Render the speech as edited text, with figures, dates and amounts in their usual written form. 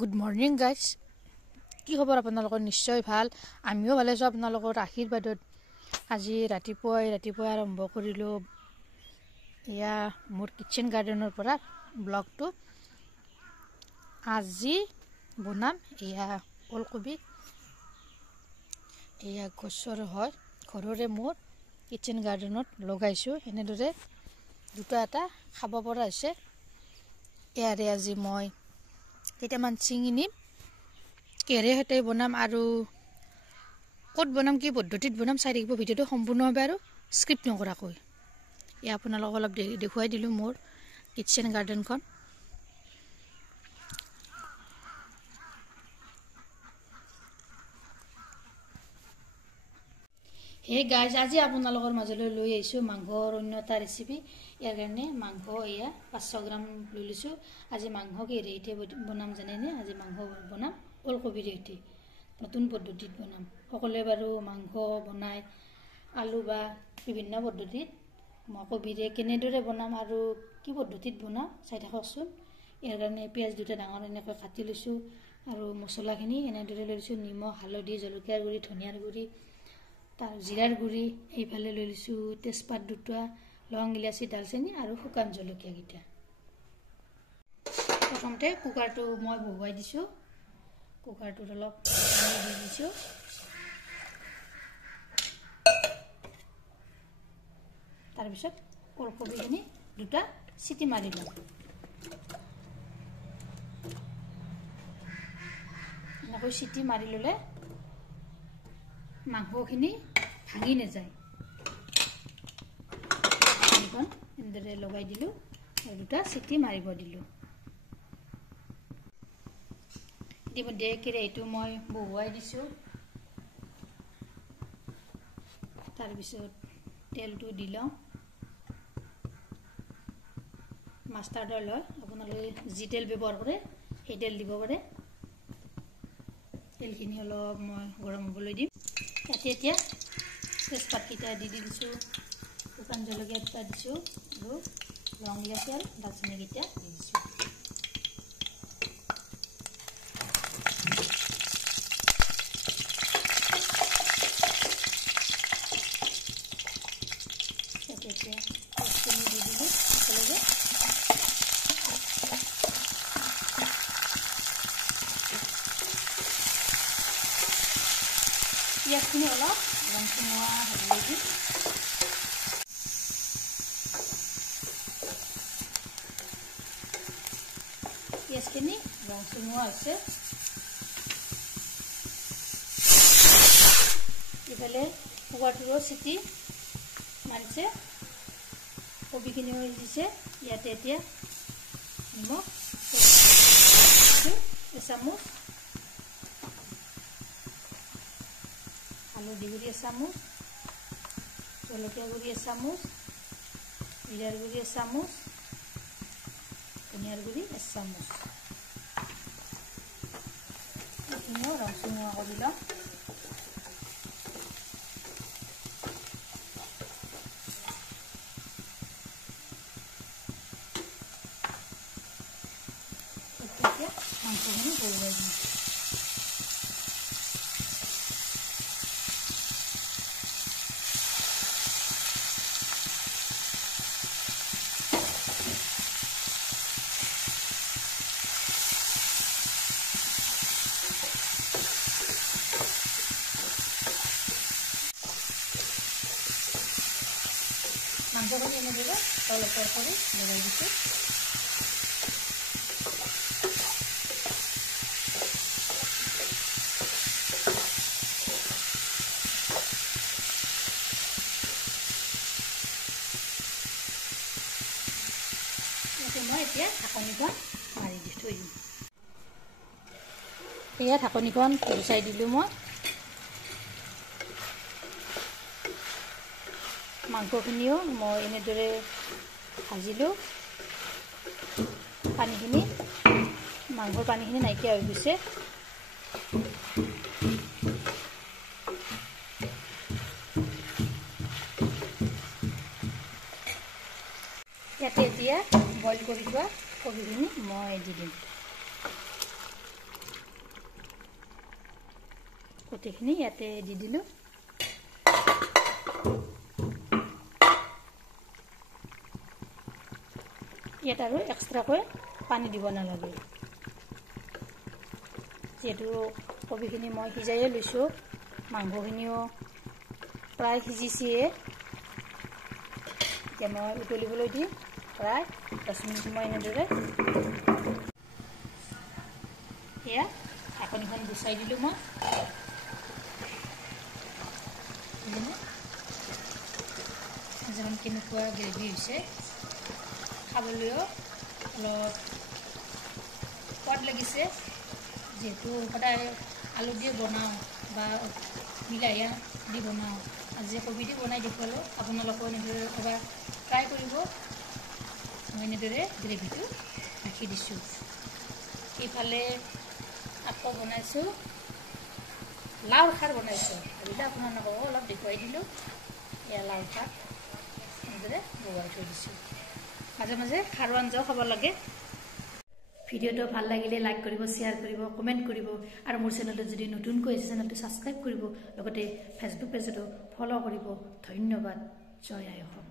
Good morning guys, কি খবৰ আপোনালোকৰ? নিশ্চয় ভাল। আমিও ভালে আছোঁ আপোনালোকৰ আশীৰ্বাদত। আজি ৰাতিপুৱাই আৰম্ভ কৰিলোঁ এয়া মোৰ কিটচেন গাৰ্ডেনৰ পৰা ব্লগটো। আজি বনাম এয়া ওলকবি। এয়া গছৰ হয়, ঘৰৰে মোৰ কিটচেন গাৰ্ডেনত লগাইছোঁ। এনেদৰে দুটা এটা খাব পৰা হৈছে। ইয়াৰে আজি মই কেইটামান চিঙি নিম, কেৰে সৈতে বনাম আৰু ক'ত বনাম, কি পদ্ধতিত বনাম চাই থাকিব ভিডিঅ'টো সম্পূৰ্ণভাৱে আৰু স্ক্ৰিপ্ট নকৰাকৈ। এয়া আপোনালোকক অলপ দেখুৱাই দিলোঁ মোৰ কিটচেন গাৰ্ডেনখন। হে গাইজ, আজি আপোনালোকৰ মাজলৈ লৈ আহিছোঁ মাংসৰ অন্য এটা ৰেচিপি। ইয়াৰ কাৰণে মাংস এয়া 500 গ্ৰাম লৈ লৈছোঁ। আজি মাংস কিহেৰে সৈতে বনাম জানেনে? আজি মাংস বনাম ওলকবিৰ সৈতে, নতুন পদ্ধতিত বনাম। সকলোৱে বাৰু মাংস বনাই আলু বা বিভিন্ন পদ্ধতিত। মই কবিৰে কেনেদৰে বনাম আৰু কি পদ্ধতিত বনাওঁ চাই থাককচোন। ইয়াৰ কাৰণে পিঁয়াজ দুটা ডাঙৰ এনেকৈ কাটি লৈছোঁ আৰু মছলাখিনি এনেদৰে লৈ লৈছোঁ। নিমখ, হালধি, জলকীয়াৰ গুড়ি, ধনিয়াৰ গুড়ি, তাৰ জিৰাৰ গুড়ি, এইফালে লৈ লৈছোঁ তেজপাত দুটা, লং, ইলাচি, দালচেনি আৰু শুকান জলকীয়াকেইটা। প্ৰথমতে কুকাৰটো মই বহুৱাই দিছোঁ। কুকাৰটোত অলপ পানী দি দিছোঁ। তাৰপিছত ওলকবিখিনি দুটা চিটি মাৰি লওঁ। এনেকৈ চিটি মাৰি ল'লে মাংসখিনি ভাঙি নাযায়। এনেদৰে লগাই দিলোঁ আৰু দুটা চিটি মাৰিব দিলোঁ। ইতিমধ্যে কেৰাহীটো মই বহুৱাই দিছোঁ। তাৰপিছত তেলটো দি লওঁ। মাষ্টাৰ্ড অইল হয়, আপোনালোকে যি তেল ব্যৱহাৰ কৰে সেই তেল দিব পাৰে। তেলখিনি অলপ মই গৰম হ'বলৈ দিম। ইয়াতে এতিয়া তেজপাতকেইটা দি দিছোঁ, শুকান জলকীয়া দুটা দিছোঁ আৰু লং, ইলাচি আৰু দালচেনিকেইটা দি দিছোঁ। ইয়াতে এতিয়া পেষ্টখিনি দি দিলোঁ একেলগে। পিঁয়াজখিনি অলপ ৰংচঙুৱা হ'বলৈ দিম। পিঁয়াজখিনি ৰংচঙুৱা হৈছে। ইফালে কুকাৰটোৰো চিটি মাৰিছে, কবিখিনিও সিজিছে। ইয়াতে এতিয়া নিমখ এচামুচ, হালধি গুড়ি এচামুচ, জলকীয়া গুড়ি এচামুচ, জিৰাৰ গুড়ি এচামুচ, ধনিয়াৰ গুড়ি এচামুচ। এইখিনিও ৰংচঙুৱা কৰি লওঁ। এতিয়া মাংসখিনি বহুৱাই দিম। মাংসখিনি এনেদৰে তলপৰ কৰি লগাই দিছোঁ। ইয়াতে মই এতিয়া ঢাকনিখন মাৰি দি থৈ দিম। এয়া ঢাকনিখন গুচাই দিলোঁ মই। মাংসখিনিও মই এনেদৰে ভাজিলোঁ। মাংসৰ পানীখিনি নাইকিয়া হৈ গৈছে। ইয়াতে এতিয়া বইল কৰি থোৱা কবিখিনি মই দি দিম। গোটেইখিনি ইয়াতে দি দিলোঁ। ইয়াত আৰু এক্সট্ৰাকৈ পানী দিব নালাগে, যিহেতু কবিখিনি মই সিজাইয়ে লৈছোঁ। মাংসখিনিও প্ৰায় সিজিছেয়ে। এতিয়া মই উতলিবলৈ দি প্ৰায় 10 মিনিট সময় এনেদৰে এয়া ঢাকনিখন গুচাই দিলোঁ মই। যেন কেনেকুৱা গ্ৰেভি হৈছে, খাবলৈও অলপ সোৱাদ লাগিছে। যিহেতু সদায় আলু দিয়ে বনাওঁ বা বিলাহী দি বনাওঁ, আজি কবি দি বনাই দেখুৱালোঁ। আপোনালোকেও এনেদৰে এবাৰ ট্ৰাই কৰিব। মই এনেদৰে গ্ৰেভিটো ৰাখি দিছোঁ। ইফালে আকৌ বনাইছোঁ লাওৰ খাৰ বনাইছোঁ। ভাবিলে আপোনালোককো অলপ দেখুৱাই দিলোঁ। এয়া লাওৰ খাৰ এনেদৰে বগোৱাই থৈ দিছোঁ। মাজে মাজে খাৰৰ আঞ্জাও খাব লাগে। ভিডিঅ'টো ভাল লাগিলে লাইক কৰিব, শ্বেয়াৰ কৰিব, কমেণ্ট কৰিব আৰু মোৰ চেনেলটো যদি নতুনকৈ আছে চেনেলটো ছাবস্ক্ৰাইব কৰিব, লগতে ফেচবুক পেজতো ফ'ল' কৰিব। ধন্যবাদ। জয় আই অসম।